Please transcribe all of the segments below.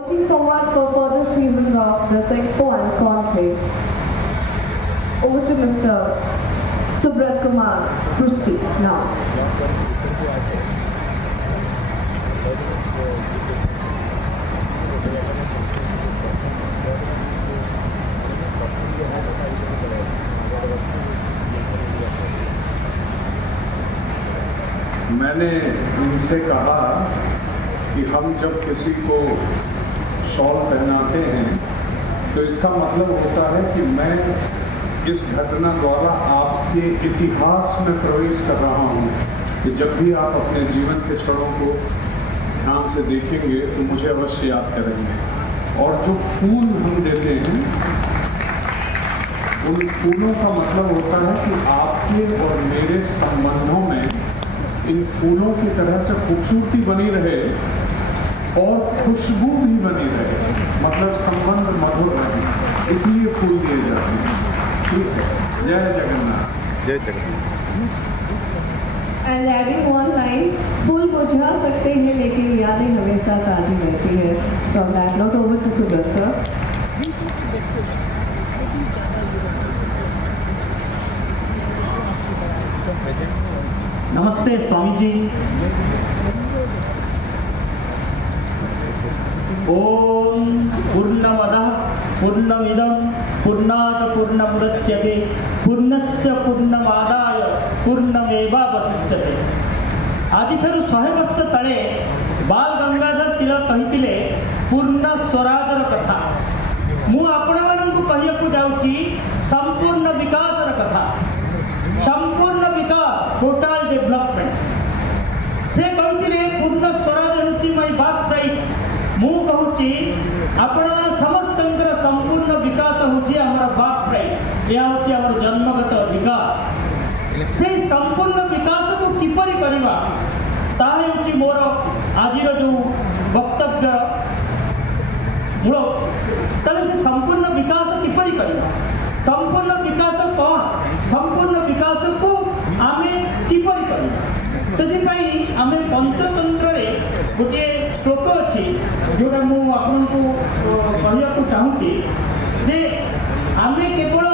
Looking forward for further seasons of this expo and conclave. Over to Mr. Subrat Kumar Prusti now. मैंने उनसे कहा कि हम जब किसी को शॉल पहनाते हैं तो इसका मतलब होता है कि मैं इस घटना द्वारा आपके इतिहास में प्रवेश कर रहा हूँ कि जब भी आप अपने जीवन के क्षणों को ध्यान से देखेंगे तो मुझे अवश्य याद करेंगे। और जो फूल हम देते हैं उन फूलों का मतलब होता है कि आपके और मेरे संबंधों में इन फूलों की तरह से खूबसूरती बनी रहे और खुशबू भी बनी रहे, मतलब संबंध मधुर रहे, इसलिए फूल दिए जाते हैं। ठीक है, जय जगन्नाथ। जय Jagannath. And adding one line, फूल मुरझा सकते हैं लेकिन यादें हमेशा ताजी रहती है। So on that note, over to Subrat sir. नमस्ते स्वामी जी। ओम पूर्णमदः पूर्णमिदं पूर्णात् पूर्णमुदच्यते पूर्णस्य पूर्णमादाय पूर्णमेवावशिष्यते। आदिठारु 100 वर्ष तले बाल गंगाधर तिलक कहिथिले पूर्ण स्वराजर कथा। मु आपण मानकु कहियाकु जाउची संपूर्ण विकासर कथा। संपूर्ण विकास, टोटल डेवलपमेंट से कहते पूर्ण स्वराज होची माय बात राइट। मु कहूची आपण मान समस्त संपूर्ण विकास होची हमर बात राइट। या होची हमर जन्मगत अधिकार। से संपूर्ण विकास को किपरि करिवा ताहे होची मोर आजिर जो वक्तव्य मूल। तले से संपूर्ण विकास किपरि करिवा, संपूर्ण विकास कौन, संपूर्ण विकास को आमे किपरि करिवा सेति आमे पंचतंत्र रे गोटे श्लोक अछि जोटा मु आपनकु कहियाकु चाहूची जे आमे केवल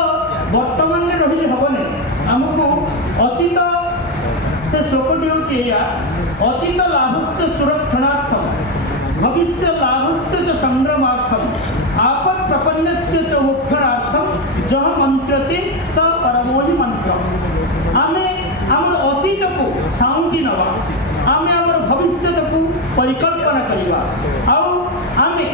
वर्तमान रे रहिले हबने, हमकु अतीत से श्लोकटी होची या अतीत लाभस्य सुरक्षणार्थम भविष्य लाभस्य च संग्रमार्थम आपद प्रपन्नस्य च उत्खनार्थम जह मंत्रते स परमोहि मंत्र। आमे हमर अतीत को साउंटी नवा, आमे हमर भविष्य को परिकल्पना करिवा आउ आमे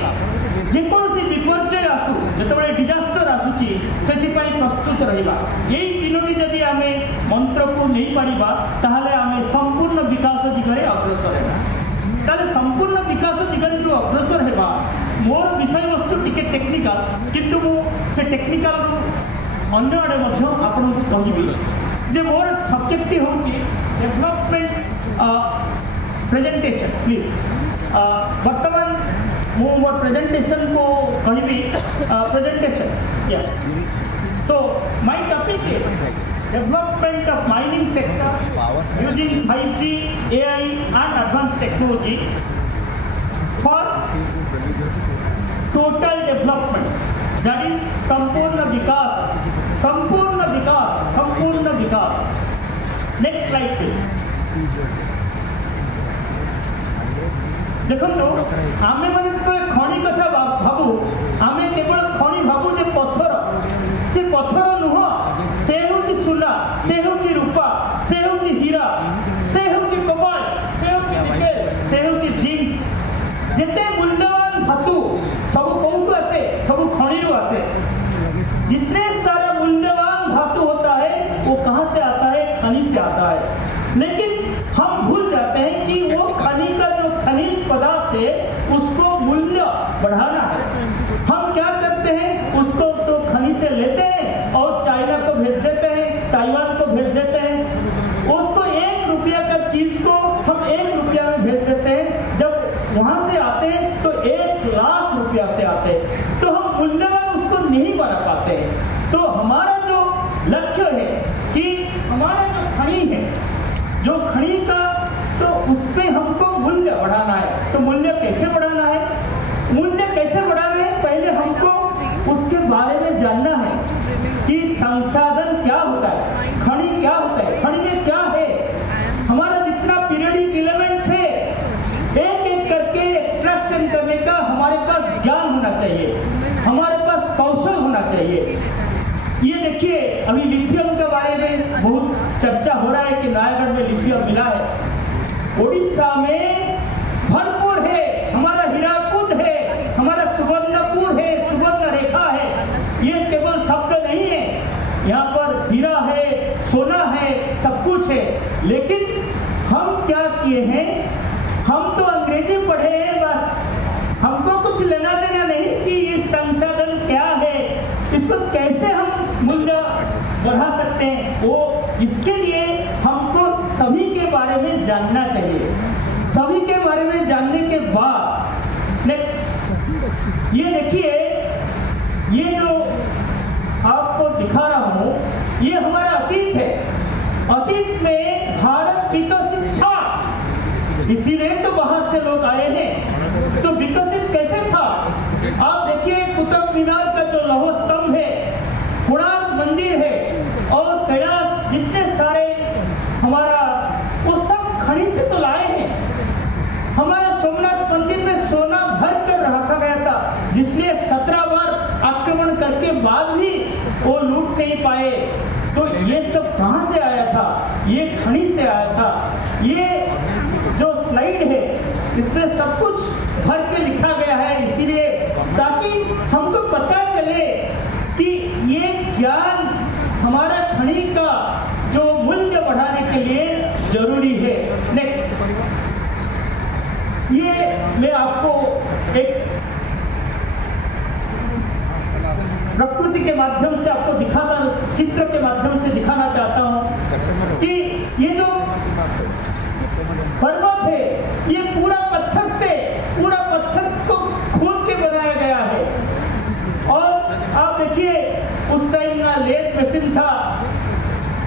जे कोनसी विपर्यय आसु जतबे डिजास्टर आसुची सेति पई प्रस्तुत रहिबा। एई तीनोटी जदि आमे मंत्र को नै पारिबा ताहाले आमे संपूर्ण विकास दिगरे अग्रसर हेबा। ताले संपूर्ण विकास दिगरे जो अग्रसर हेबा मोर विषय वस्तु टिके टेक्निकल किंतु मु से टेक्निकल अन्य आड़े मध्य आपन कहिबी जे मोर सब्जेक्ट होची डेवलपमेंट प्रेजेंटेशन। प्लीज वर्तमान मु मोर प्रेजेंटेशन को कहिबी प्रेजेंटेशन या। So my topic is development of mining sector using 5G, AI and advanced technology for total development, that is संपूर्ण विकास, संपूर्ण विकास, संपूर्ण विकास। Next slide please. देखो आमे माने खणी कथा भाबू, आमे केवल खणी भाबू जे पत्थर, से पत्थर नुह, से होची सुना, से होची रूपा, से होची हीरा, से होची कोबाल्ट, से होची निकेल, से होची जिंक। जिते मूल्यवान धातु सब कोउटु आसे, सब खणीरु आसे। जितने सारा मूल्यवान धातु होता है वो कहां से आता है? खनिज से आता है। लेकिन हम भूल जाते हैं कि वो खनिज का जो खनिज पदार्थ है उसको मूल्य बढ़ाना है। हम क्या करते हैं, उसको तो खनिज से लेते हैं और चाइना को भेज देते हैं, ताइवान को भेज देते हैं। उसको 1 रुपया का चीज को हम 1 रुपया में भेज देते हैं, जब वहां से आते हैं तो 1 लाख रुपया से आते हैं। तो हम मूल्यवान उसको नहीं बना पाते हैं। तो हमारा जो लक्ष्य है कि हमारा जो खनी है, जो खनी का, तो उस पर हमको मूल्य बढ़ाना है। तो मूल्य कैसे बढ़ाना है? मूल्य उसके बारे में जानना है कि संसाधन क्या होता है, खनिज क्या होता है, खनिज क्या है। हमारा जितना पीरियडिक एलिमेंट्स है एक एक करके एक्सट्रैक्शन करने का हमारे पास ज्ञान होना चाहिए, हमारे पास कौशल होना चाहिए। ये देखिए अभी लिथियम के बारे में बहुत चर्चा हो रहा है कि नायागढ़ में लिथियम मिला है। उड़ीसा में भरपूर है, हमारा हीराकुद है, हमारा सुवर्णपुर है, सुवर्ण रेखा है। ये केवल शब्द नहीं है, यहाँ पर हीरा है, सोना है, सब कुछ है। लेकिन हम क्या किए हैं, हम तो अंग्रेजी पढ़े हैं बस, हमको कुछ लेना देना नहीं कि ये संसाधन क्या है, इसको कैसे हम मूल्य बढ़ा सकते हैं। वो इसके लिए हमको सभी के बारे में जानना चाहिए। सभी के बारे में जानने के बाद नेक्स्ट ये देखिए, ये जो आपको दिखा रहा हूं ये हमारा अतीत है। अतीत में भारत विकसित था, इसीलिए तो बाहर से लोग आए हैं। तो विकसित कैसे था आप देखिए, कुतुब मीनार का जो लौह स्तंभ है, कोणार्क मंदिर है और कैलाश, जितने सारे हमारा वो सब खनिज से तो लाए हैं। हमारा सोमनाथ मंदिर में सोना भर कर रखा गया था, जिसने 17 बार आक्रमण करके बाद भी वो लूट नहीं पाए। तो ये सब कहां से आया था, ये खनिज से आया था। ये जो स्लाइड है इसमें सब कुछ भर के लिखा गया है, इसीलिए ताकि हमको पता चले कि ये ज्ञान हमारा खनिज का जो मूल्य बढ़ाने के लिए जरूरी है। नेक्स्ट ये मैं आपको एक प्रकृति के माध्यम से आपको दिखाता, चित्र के माध्यम से दिखाना चाहता हूं कि ये जो पर्वत है ये पूरा पत्थर से, पूरा पत्थर को खोद के बनाया गया है। और आप देखिए उस टाइम ना लेथ मशीन था,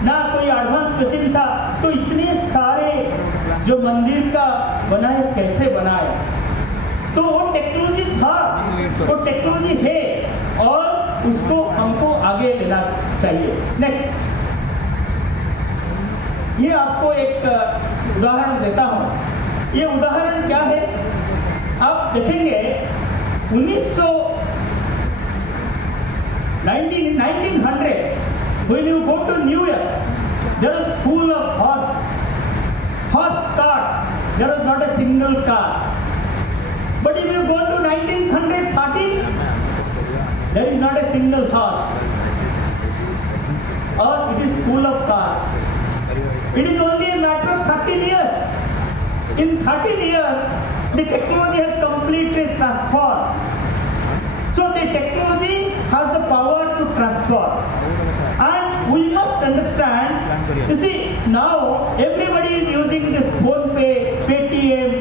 ना कोई एडवांस मशीन था, तो इतने सारे जो मंदिर का बनाए कैसे बनाए। तो वो टेक्नोलॉजी था, वो टेक्नोलॉजी है और उसको हमको आगे लेना चाहिए। नेक्स्ट ये आपको एक उदाहरण देता हूं। ये उदाहरण क्या है, आप देखेंगे 1900 when you go to New York, there is full of horse cars. There is not a single car. But if you go to 1913, there is not a single horse, or it is full of cars. It is only a matter of 13 years. In 13 years, the technology has completely transformed. So the technology has the power to transform. And we must understand, you see, now everybody is using this PhonePe, Paytm.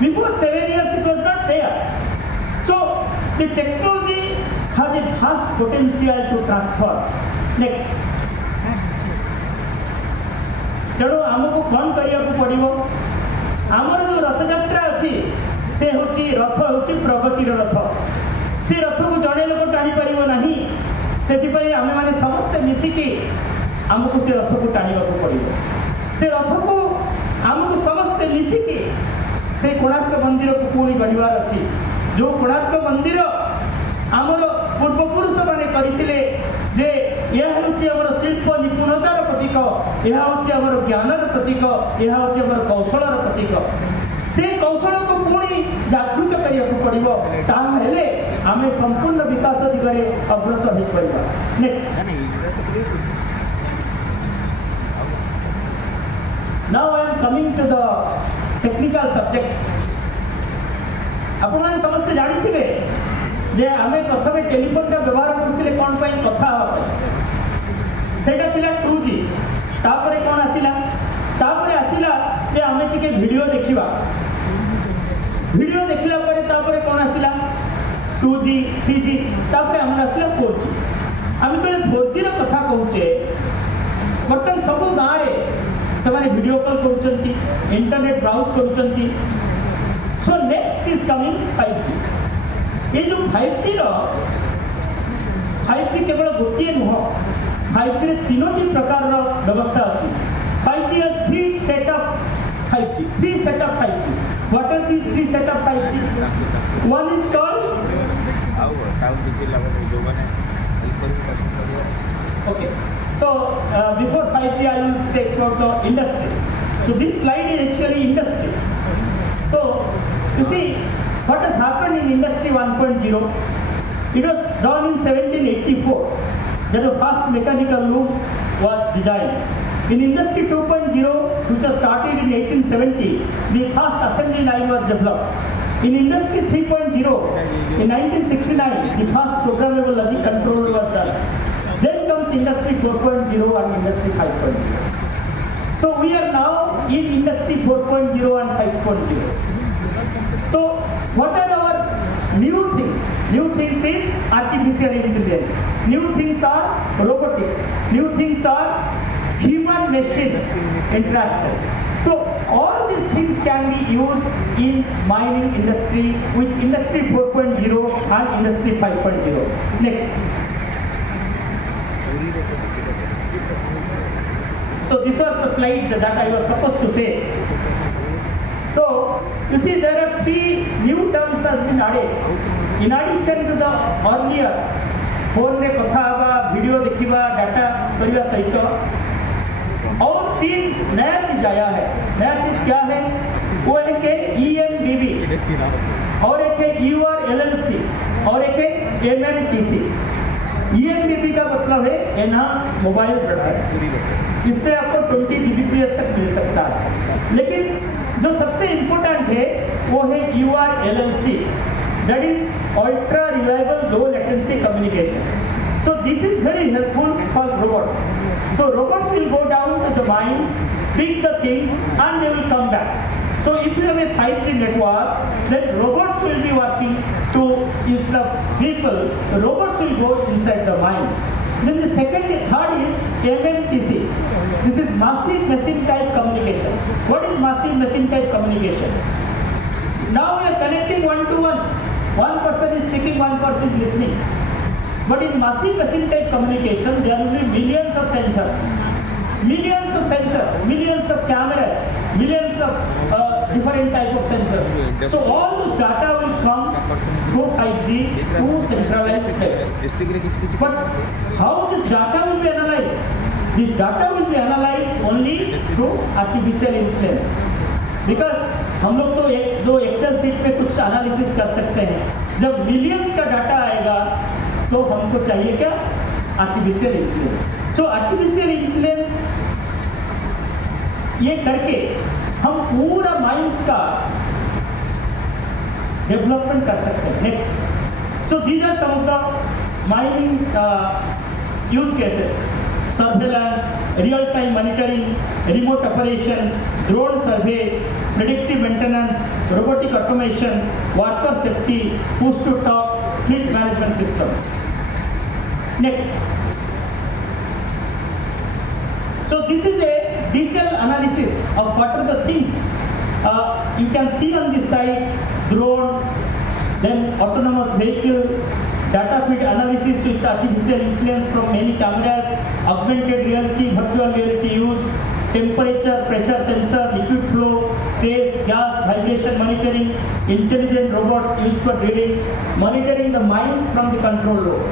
Before 7 years it was not there. So the technology has a vast potential to transform. Next. तेणु आमको कौन करिया पड़ो, आमर जो रथयात्रा अच्छी से हूँ रथ हूँ प्रगतिर रथ। से रथ को जड़े लोक टाणी पार ना, से आम मैंने समस्ते मिसिकी आमको से रथ को टाणा पड़ो। से रथ को आमको समस्ते मिसिकी से कोणार्क मंदिर को पुणी गढ़वार अच्छी। जो कोणार्क मंदिर आमर पूर्वपुरुष मैंने करते जे यह हूँ शिल्प निपुणतार प्रतीक, यह हूँ ज्ञानर प्रतीक, यह हूँ कौशलर प्रतीक। से कौशल को पुणी जागृत करने पड़ो, ताहले आम संपूर्ण विकास दिगरे अग्रसर हो पारिबा। Next now I am coming to the technical subject. आपण माने समस्त जानी थिबे जे आमे प्रथमे टेलीफोन का व्यवहार करथिले कोन पई कथा होबा, सेटा थिला 2G। तापरे कोन आसिला, तापरे आसिला जे आमे टिके वीडियो देखिबा, वीडियो देखिला परे तापरे कोन आसिला 2G 3G, तापरे हमर आसिला 4G। आमे तो 4G रो कथा कहूचे, बर्तन सब गाँव रे से वीडियो कॉल करुचंती, इंटरनेट ब्राउज करुचंती। So next is coming 5G। ये जो 5G रो 5G केवल गोटे नुह 5G रे तीनोटी प्रकार व्यवस्था अच्छी 5G has three set of 5G. What are these three set of 5G? One is called okay. So before 5G I will take about the industry. So this slide is actually industry. So you see what has happened in industry 1.0. It was done in 1784 that the first mechanical loom was designed. In industry 2.0, which was started in 1870, the first assembly line was developed. In industry 3.0, in 1969, the first programmable logic controller was done. Then comes industry 4.0 and industry 5.0. So we are now in industry 4.0 and 5.0. So what are our new things? New things is artificial intelligence. New things are robotics. New things are human machine interaction. So all these things can be used in mining industry with industry 4.0 and industry 5.0. Next. So this was the slide that I was supposed to say. So you see there are three new terms has been added. In addition to the earlier phone में कथा हवा, video देखिबा, data करिबा सहित और तीन नया चीज आया है. नया चीज क्या है? वो एक है EMBB और एक है URLLC और एक है MNTC. EMBB का मतलब है एनहांस मोबाइल ब्रॉडबैंड. इससे आपको 20 Gbps तक मिल सकता है. लेकिन जो सबसे इम्पोर्टेंट है वो है URLLC, that is ultra reliable low latency communication. So this is very helpful for robots. So robots will go down to the mines, pick the things, and they will come back. So if you have a 5G network, then robots will be working to instead of people, robots will go inside the mine. Then the third is MMTC. This is massive machine type communication. What is massive machine type communication? Now we are connecting one to one. One person is speaking, one person is listening. But in massive machine type communication, there will be millions of sensors, millions of cameras, millions of different type of sensors. So all this data will come through 5G to centralized place. But how this data will be analyzed? This data will be analyzed only through artificial intelligence. Because हम लोग तो एक दो Excel sheet पे कुछ analysis कर सकते हैं. जब मिलियंस का डाटा आएगा तो हमको चाहिए क्या? Artificial intelligence. So artificial intelligence ये करके हम पूरा माइंस का डेवलपमेंट कर सकते हैं. Next. So these are some of the mining use cases. Surveillance, real-time monitoring, remote operation, drone survey, predictive maintenance, robotic automation, worker safety, push-to-talk, fleet management system. Next. So this is a detailed analysis of what are the things you can see on this side: drone, then autonomous vehicle, data feed analysis with artificial intelligence from many cameras, augmented reality, virtual reality use, temperature, pressure sensor, liquid flow, space, gas, vibration monitoring, intelligent robots used for drilling, monitoring the mines from the control room.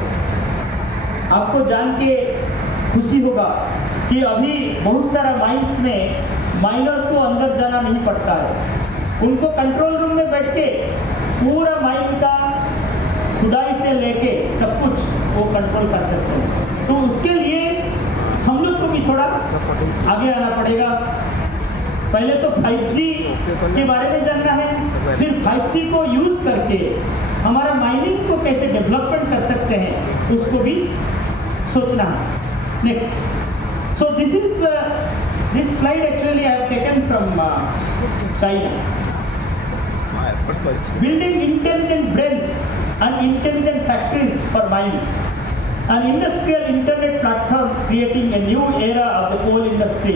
आपको जान के खुशी होगा कि अभी बहुत सारा mines में माइनर को अंदर जाना नहीं पड़ता है. उनको कंट्रोल रूम में बैठ के पूरा माइन का खुदाई से लेके सब कुछ वो कंट्रोल कर सकते हैं. तो उसके लिए हम लोग को भी थोड़ा आगे आना पड़ेगा. पहले तो 5G के बारे में जानना है, फिर 5G को यूज करके हमारा माइनिंग को कैसे डेवलपमेंट कर सकते हैं उसको भी सोचना है. Next. So this slide actually I have taken from China. Building intelligent brains and intelligent factories for mines. An industrial internet platform creating a new era of the coal industry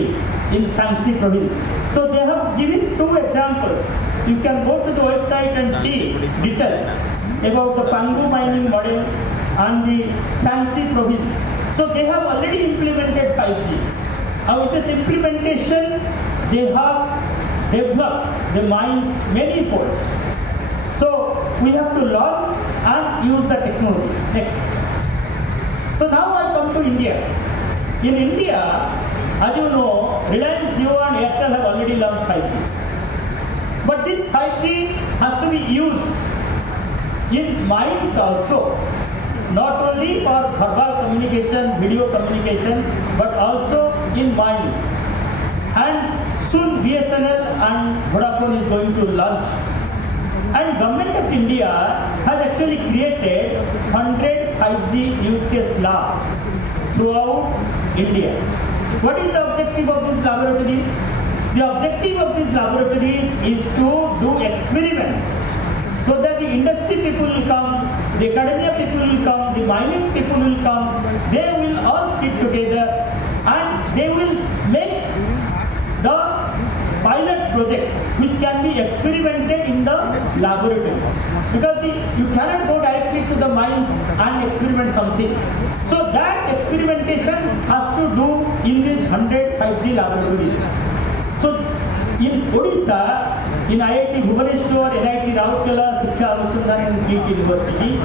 in Shanxi province. So they have given two examples. You can go to the website and see details about the Pangu mining model and the Shanxi province. So they have already implemented 5G. With this implementation, they have developed the mines many folds. So we have to learn and use the technology. Next. So now I come to India. In India, as you know, Reliance Jio and Airtel have already launched 5G. But this 5G has to be used in mines also. Not only for verbal communication, video communication, but also in mines. And soon BSNL and Vodafone is going to launch. And Government of India has actually created 100 5G use case lab throughout India. What is the objective of these laboratories? The objective of these laboratories is to do experiments so that the industry people will come, the academia people will come, the mining people will come, they will all sit together and they will make the pilot project which can be experimented in the laboratory. Because you cannot go directly to the mines and experiment something. So that experimentation has to do in these 100 5G laboratories. So in Odisha, in IIT Bhubaneswar, NIT Rourkela, Shiksha Anusandhan and NIT University,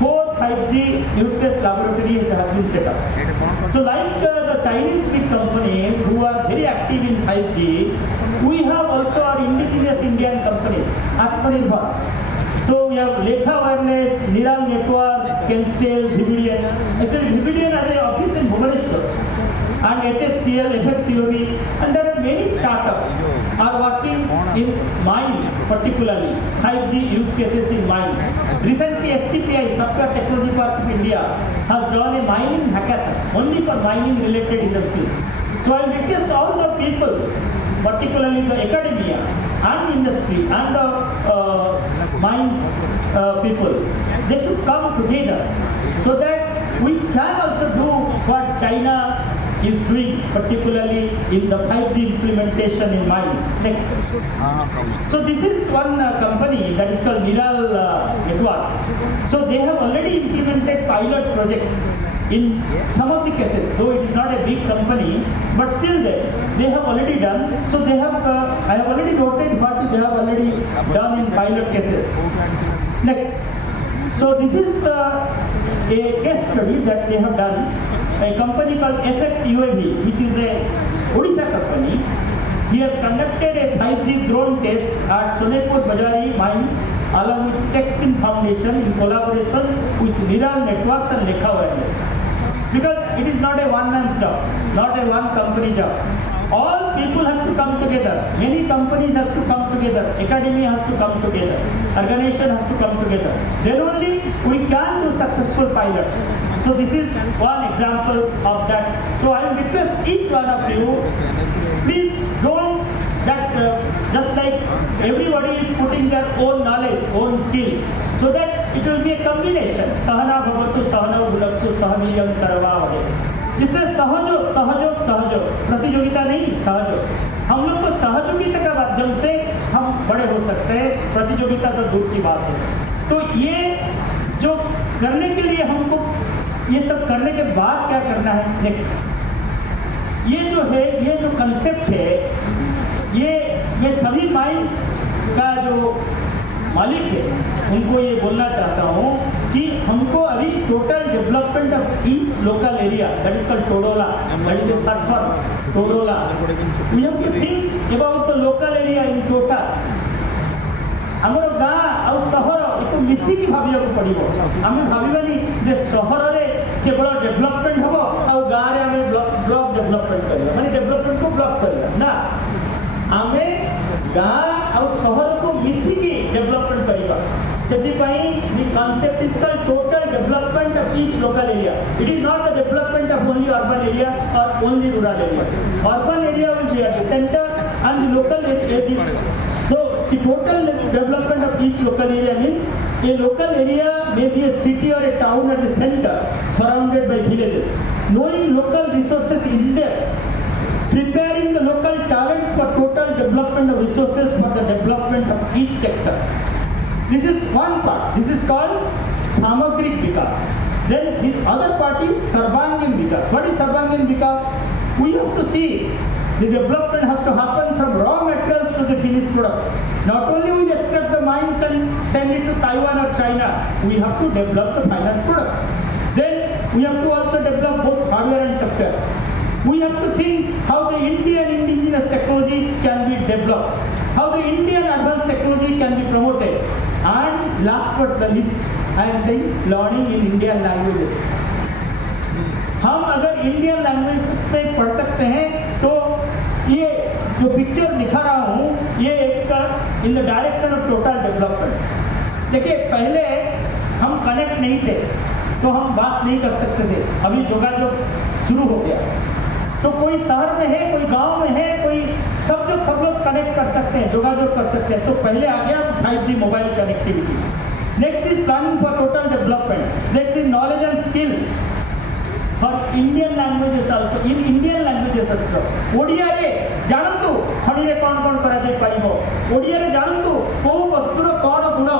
4 5G use case laboratories have been set up. So like the Chinese big companies who are very active in 5G, we have also our indigenous Indian companies, Atmanirbhar. So we have Lekha Wireless, Niral Networks, Kenstel, Vividian. Actually Vividian has an office in Bhubaneswar. And HFCL, FFCOB, and there are many startups are working in mines, particularly 5G use cases in mines. Recently, STPI, Software Technology Park of India, has done a mining hackathon only for mining related industries. So I request all the people, particularly the academia and industry and the mines people, they should come together so that we can also do what China is doing, particularly in the 5G implementation in mines. Next. So this is one company that is called Niral Network. So they have already implemented pilot projects in some of the cases, though it is not a big company, but still they have already done. So they have, I have already noted what they have already done in pilot cases. Next. So this is a case study that they have done. A company called FX UAV, which is a Odisha company. He has conducted a 5G drone test at Sonepur Bajari mines along with Textin Foundation in collaboration with Niral Networks and Lekha Wireless. Because it is not a one-man job, not a one company job. All people have to come together. Many companies have to come together. Academia has to come together. Organization has to come together. Then only we can do successful pilots. So this is one example of that. So I request each one of you, please don't just like everybody is putting their own knowledge, own skill, so that it will be a combination. Sahana bhavatu sahana bhulaktu sahamiyam taravavade. जिसमें सहयोग प्रतियोगिता नहीं, सहयोग. हम लोग को सहयोगिता के माध्यम से हम बड़े हो सकते हैं, प्रतियोगिता तो दूर की बात है. तो ये जो करने के लिए हमको ये सब करने के बाद क्या करना है नेक्स्ट, ये जो है, ये जो कंसेप्ट है, ये मैं सभी माइंस का जो मालिक है उनको ये बोलना चाहता हूँ कि हमको अभी total development of each local area, that is called टोडोला, that is the short form टोडोला. We have to think about the local area in total. आमर गाँ आउ सहर एक मिसिकी भाविया को पड़िबो. आमे भाबिबानी जे सहर रे केवल डेवलपमेंट हबो आउ गाँ रे आमे ब्लॉक डेवलपमेंट करिबा, माने डेवलपमेंट को ब्लॉक करिबा ना. आमे गाँ आउ सहर को मिसिकी डेवलपमेंट करिबा. Sethipai, the concept is called total development of each local area. It is not the development of only urban area or only rural area. Urban area will be at the center and the local area. So the total development of each local area means a local area may be a city or a town at the center surrounded by villages. Knowing local resources in there, preparing the local talent for total development of resources for the development of each sector. This is one part. This is called Samagrik Vikas. Then the other part is Sarvangin Vikas. What is Sarvangin Vikas? We have to see the development has to happen from raw materials to the finished product. Not only we extract the mines and send it to Taiwan or China, we have to develop the final product. Then we have to also develop both hardware and software. We have to think how the Indian indigenous technology can be developed, how the Indian advanced technology can be promoted, and last but the least, I am saying learning in Indian languages. हम अगर Indian language में पढ़ सकते हैं तो ये जो picture दिखा रहा हूँ ये एक in the direction of total development. देखिए पहले हम कनेक्ट नहीं थे तो हम बात नहीं कर सकते थे, अभी योगायोग शुरू हो गया तो कोई शहर में है, कोई गांव में है, कोई सब लोग कनेक्ट कर सकते हैं, योगायोग कर सकते हैं। तो पहले आ गया 5G mobile connectivity. Next is planning for total development. Next is knowledge and skill for Indian languages also, in Indian languages also. Odia रे जानतु खणिरे कोन कोन करा जाय पाइबो, ओडिया रे जानतु को वस्तुर कोन गुण,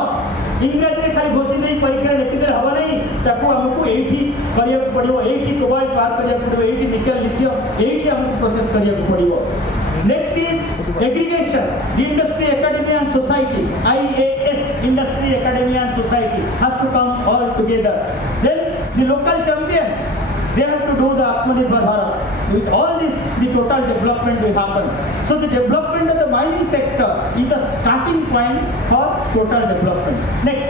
इंग्रजी रे खाली घोषि नहीं परीक्षा लिखि दे हबो नहीं, ताकू हमकु एठी करिया पड़िबो, एठी कोबाल्ट पार करिया पड़िबो, एठी निकल लिथियम एठी हमकु प्रोसेस करिया पड़िबो। Next is aggregation, industry academy and society, IAS, industry academy and society has to come all together. Then the local champion, they have to do the Atmanirbhar Bharat. With all this, the total development will happen. So the development of the mining sector is the starting point for total development. Next,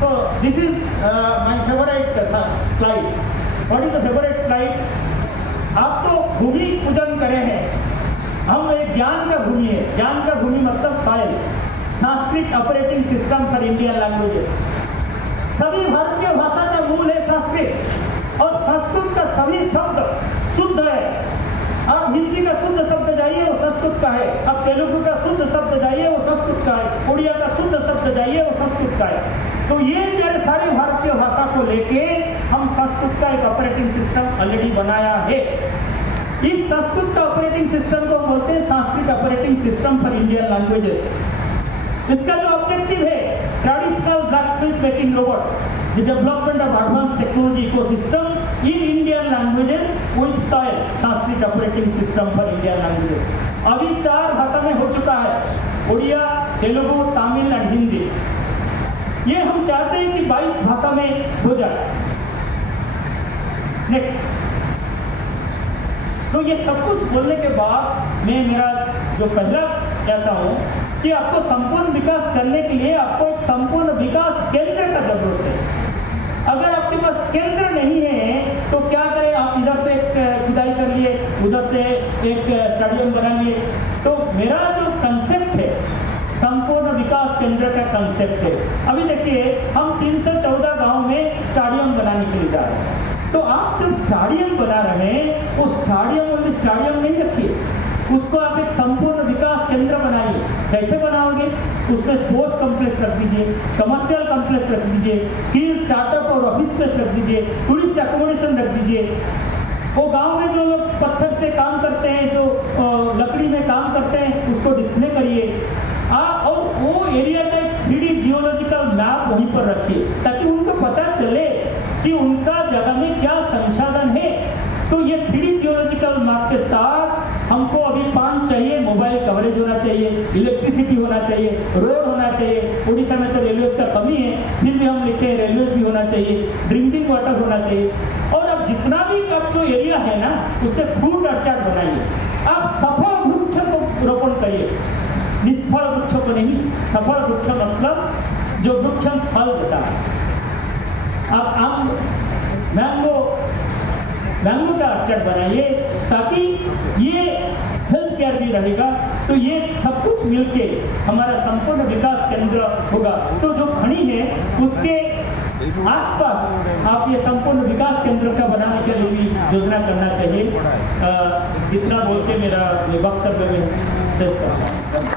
so this is my favorite slide. What is the favorite slide? आप तो भूमि पूजन करे हैं, हम एक ज्ञान का भूमि है। ज्ञान का भूमि मतलब soil, Sanskrit operating system for Indian languages. सभी भारतीय भाषा का मूल है संस्कृत और संस्कृत का सभी शब्द शुद्ध है। आप हिंदी का शुद्ध शब्द जाइए वो संस्कृत का है, आप तेलुगु का शुद्ध शब्द जाइए वो संस्कृत का है, उड़िया का शुद्ध शब्द जाइए वो संस्कृत का है। तो ये सारे सारी भारतीय भाषा को लेके हम संस्कृत का एक ऑपरेटिंग सिस्टम ऑलरेडी बनाया है। इस संस्कृत का ऑपरेटिंग सिस्टम को बोलते हैं Sanskrit operating system for Indian languages. इसका जो ऑब्जेक्टिव है traditional blacksmith making robot, the development of advanced technology ecosystem in Indian languages with SOIL, Sanskrit operating system for Indian languages. अभी 4 भाषा में हो चुका है, उड़िया, तेलुगु, तमिल और हिंदी। ये हम चाहते हैं कि 22 भाषा में हो जाए। नेक्स्ट, तो ये सब कुछ बोलने के बाद मैं मेरा जो पहला कहता हूँ कि आपको संपूर्ण विकास करने के लिए आपको एक संपूर्ण विकास केंद्र का जरूरत है। अगर आपके पास केंद्र नहीं है तो क्या करें, आप इधर से एक खुदाई कर लिए, उधर से एक स्टेडियम बना लिए। तो मेरा जो कंसेप्ट है संपूर्ण विकास केंद्र का कंसेप्ट है। अभी देखिए हम 314 गांव में स्टेडियम बनाने के लिए जा रहे हैं। तो आप जब स्टेडियम बना रहे हैं वो स्टेडियम नहीं रखिए, उसको आप एक संपूर्ण विकास केंद्र बनाइए। कैसे बनाओगे? उसमें स्पोर्ट्स कॉम्प्लेक्स रख दीजिए, कमर्शियल कॉम्प्लेक्स रख दीजिए, स्किल स्टार्टअप और ऑफिस स्पेस रख दीजिए, टूरिस्ट एकोमोडेशन रख दीजिए। वो गांव में जो लोग पत्थर से काम करते हैं, जो लकड़ी में काम करते हैं, उसको डिस्प्ले करिए। और वो एरिया का एक 3D जियोलॉजिकल मैप वहीं पर रखिए ताकि उनको पता चले कि उनका जगह में क्या संसाधन है। तो ये 3D जियोलॉजिकल मैप के साथ हमको अभी 5 चाहिए, मोबाइल कवरेज होना चाहिए, इलेक्ट्रिसिटी होना चाहिए, रोड होना चाहिए। उड़ीसा में तो रेलवे का कमी है, फिर भी हम लिखे रेलवे भी होना चाहिए, ड्रिंकिंग वाटर होना चाहिए। और अब जितना भी अब जो एरिया है ना उसमें फ्रूट ऑर्चर्ड बनाइए। आप सफल वृक्ष को रोपण करिए, निष्फल वृक्ष को नहीं। सफल वृक्ष मतलब जो वृक्ष फल देता है। आप आम मैंगो का ऑर्चर्ड बनाइए ताकि ये हेल्थ केयर भी रहेगा। तो ये सब कुछ मिलके हमारा संपूर्ण विकास केंद्र होगा। तो जो खड़ी है उसके आसपास आप ये संपूर्ण विकास केंद्र का बनाने के लिए भी योजना करना चाहिए। इतना बोल के मेरा वक्तव्य में शेष करता हूँ।